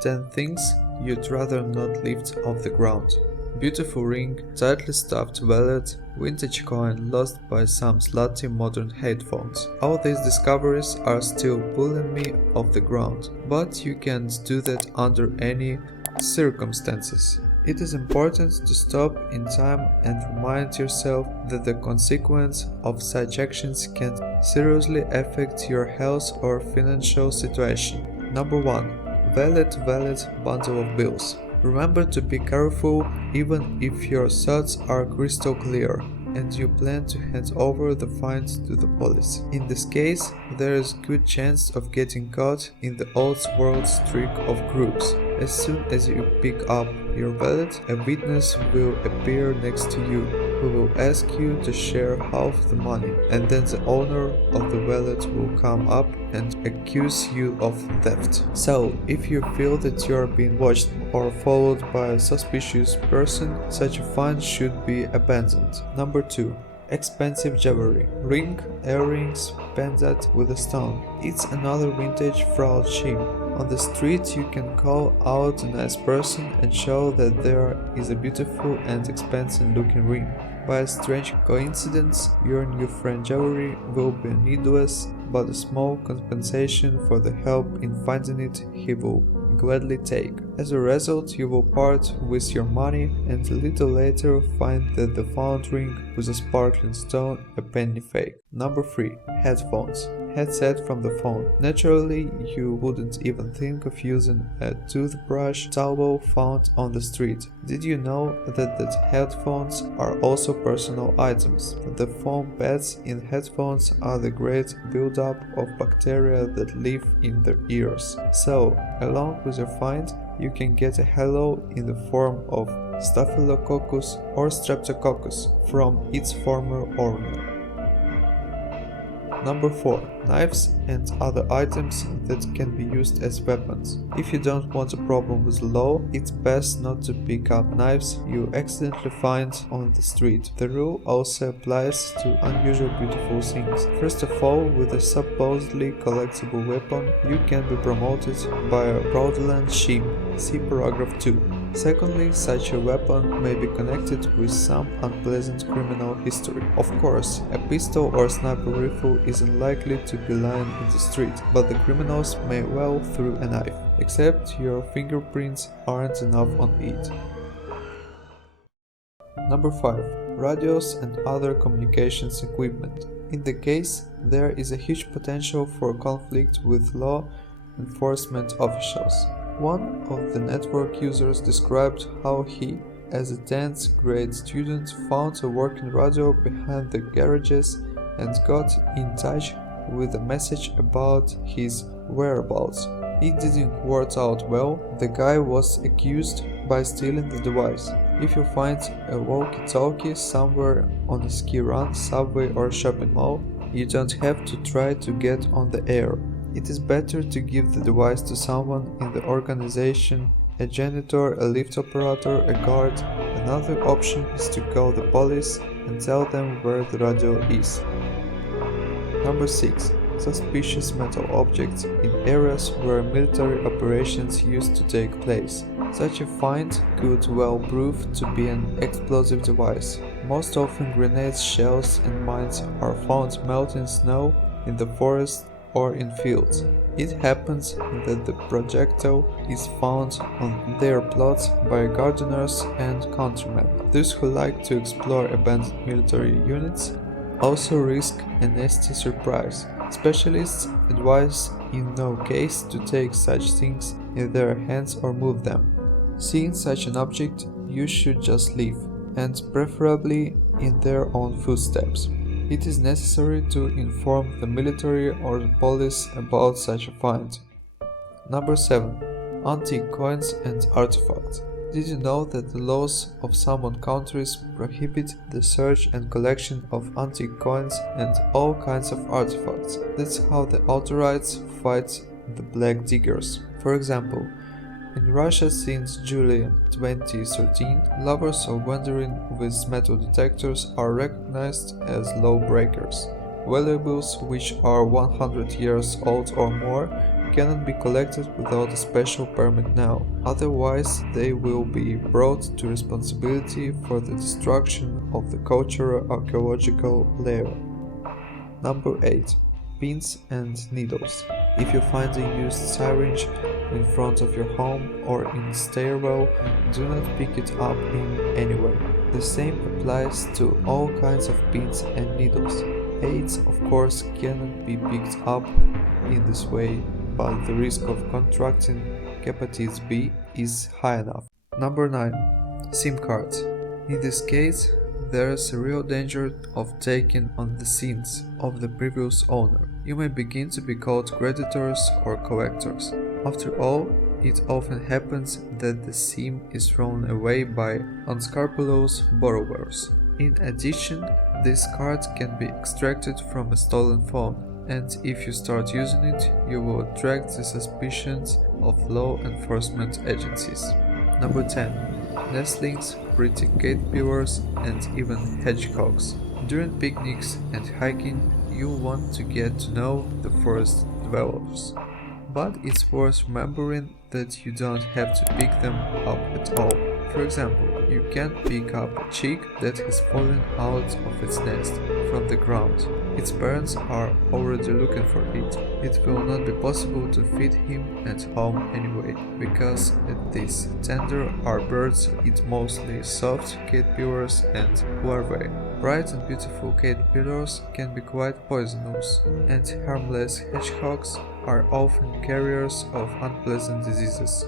10 things you'd rather not lift off the ground. Beautiful ring, tightly stuffed wallet, vintage coin lost by some slutty modern headphones. All these discoveries are still pulling me off the ground, but you can't do that under any circumstances. It is important to stop in time and remind yourself that the consequence of such actions can seriously affect your health or financial situation. Number 1. Valid bundle of bills. Remember to be careful even if your thoughts are crystal clear and you plan to hand over the fines to the police. In this case, there is good chance of getting caught in the old world trick of groups. As soon as you pick up your wallet, a witness will appear next to you who will ask you to share half the money, and then the owner of the wallet will come up and accuse you of theft. So, if you feel that you are being watched or followed by a suspicious person, such a fine should be abandoned. Number 2. Expensive jewelry. Ring, earrings, pendant with a stone. It's another vintage fraud scheme. On the street you can call out a nice person and show that there is a beautiful and expensive looking ring. By a strange coincidence, your new friend jewelry will be needless, but a small compensation for the help in finding it he will gladly take. As a result, you will part with your money and a little later find that the found ring was a sparkling stone, a penny fake. Number 3. Headphones. Headset from the phone. Naturally, you wouldn't even think of using a toothbrush towel found on the street. Did you know that headphones are also personal items? The foam pads in headphones are the great buildup of bacteria that live in the ears. So, along with your find, you can get a halo in the form of Staphylococcus or Streptococcus from its former owner. Number 4. Knives and other items that can be used as weapons. If you don't want a problem with the law, it's best not to pick up knives you accidentally find on the street. The rule also applies to unusual beautiful things. First of all, with a supposedly collectible weapon, you can be promoted by a fraudulent scheme. See paragraph 2. Secondly, such a weapon may be connected with some unpleasant criminal history. Of course, a pistol or sniper rifle isn't likely to be lying in the street, but the criminals may well throw a knife, except your fingerprints aren't enough on it. Number 5. Radios and other communications equipment. In the case, there is a huge potential for conflict with law enforcement officials. One of the network users described how he, as a 10th grade student, found a working radio behind the garages and got in touch with a message about his whereabouts. It didn't work out well. The guy was accused by stealing the device. If you find a walkie-talkie somewhere on a ski run, subway or shopping mall, you don't have to try to get on the air. It is better to give the device to someone in the organization, a janitor, a lift operator, a guard. Another option is to call the police and tell them where the radio is. Number 6. Suspicious metal objects in areas where military operations used to take place. Such a find could well prove to be an explosive device. Most often grenades, shells and mines are found melting snow in the forest or in fields. It happens that the projectile is found on their plots by gardeners and countrymen. Those who like to explore abandoned military units also risk a nasty surprise. Specialists advise in no case to take such things in their hands or move them. Seeing such an object, you should just leave, and preferably in their own footsteps. It is necessary to inform the military or the police about such a find. Number 7. Anticoins and artifacts. Did you know that the laws of some countries prohibit the search and collection of antique coins and all kinds of artifacts? That's how the authorities fight the black diggers. For example, in Russia since July 2013, lovers of wandering with metal detectors are recognized as law breakers. Valuables which are 100 years old or more cannot be collected without a special permit now, otherwise they will be brought to responsibility for the destruction of the cultural archaeological layer. Number 8. Pins and needles. If you find a used syringe in front of your home or in the stairwell, do not pick it up in any way. The same applies to all kinds of pins and needles. AIDS, of course, cannot be picked up in this way, but the risk of contracting hepatitis B is high enough. Number 9. SIM cards. In this case, there is a real danger of taking on the sins of the previous owner. You may begin to be called creditors or collectors. After all, it often happens that the SIM is thrown away by unscrupulous borrowers. In addition, this card can be extracted from a stolen phone, and if you start using it, you will attract the suspicions of law enforcement agencies. Number 10. Nestlings, pretty caterpillars, and even hedgehogs. During picnics and hiking, you want to get to know the forest dwellers. But it's worth remembering that you don't have to pick them up at all. For example, you can't pick up a chick that has fallen out of its nest from the ground. Its parents are already looking for it. It will not be possible to feed him at home anyway, because at this tender our birds eat mostly soft caterpillars and larvae. Bright and beautiful caterpillars can be quite poisonous, and harmless hedgehogs are often carriers of unpleasant diseases.